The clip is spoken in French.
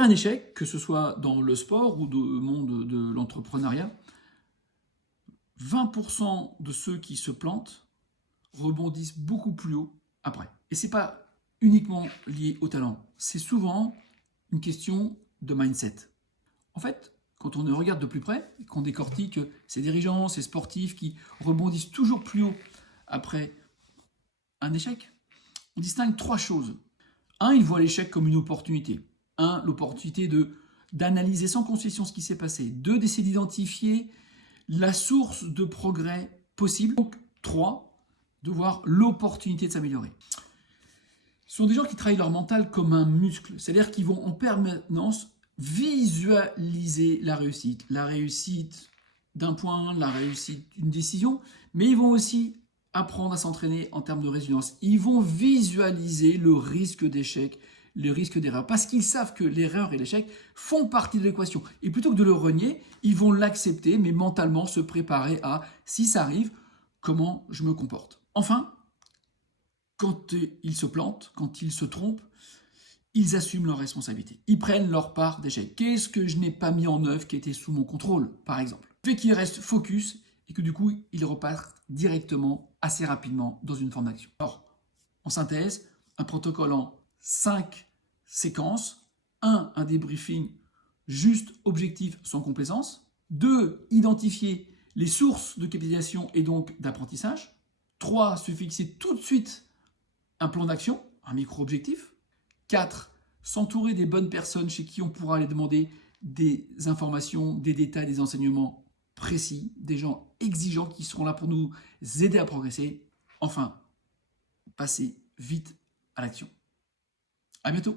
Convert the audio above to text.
Après un échec, que ce soit dans le sport ou dans le monde de l'entrepreneuriat, 20% de ceux qui se plantent rebondissent beaucoup plus haut après. Et ce n'est pas uniquement lié au talent, c'est souvent une question de mindset. En fait, quand on regarde de plus près, qu'on décortique ces dirigeants, ces sportifs qui rebondissent toujours plus haut après un échec, on distingue trois choses. Un, ils voient l'échec comme une opportunité. Un, l'opportunité d'analyser sans concession ce qui s'est passé. Deux, d'essayer d'identifier la source de progrès possible. Donc, trois, de voir l'opportunité de s'améliorer. Ce sont des gens qui travaillent leur mental comme un muscle. C'est-à-dire qu'ils vont en permanence visualiser la réussite d'un point, la réussite d'une décision, mais ils vont aussi apprendre à s'entraîner en termes de résilience. Ils vont visualiser le risque d'échec, le risque d'erreur, parce qu'ils savent que l'erreur et l'échec font partie de l'équation. Et plutôt que de le renier, ils vont l'accepter, mais mentalement se préparer à, si ça arrive, comment je me comporte. Enfin, quand ils se plantent, quand ils se trompent, ils assument leurs responsabilités. Ils prennent leur part d'échec. Qu'est-ce que je n'ai pas mis en œuvre qui était sous mon contrôle, par exemple? Fait qu'ils restent focus et que du coup, ils repartent directement, assez rapidement, dans une forme d'action. Alors, en synthèse, un protocole en 5 séquences. 1, un débriefing juste, objectif, sans complaisance. 2, identifier les sources de capitalisation et donc d'apprentissage. 3, se fixer tout de suite un plan d'action, un micro-objectif. 4, s'entourer des bonnes personnes chez qui on pourra aller demander des informations, des détails, des enseignements précis, des gens exigeants qui seront là pour nous aider à progresser. Enfin, passer vite à l'action. À bientôt.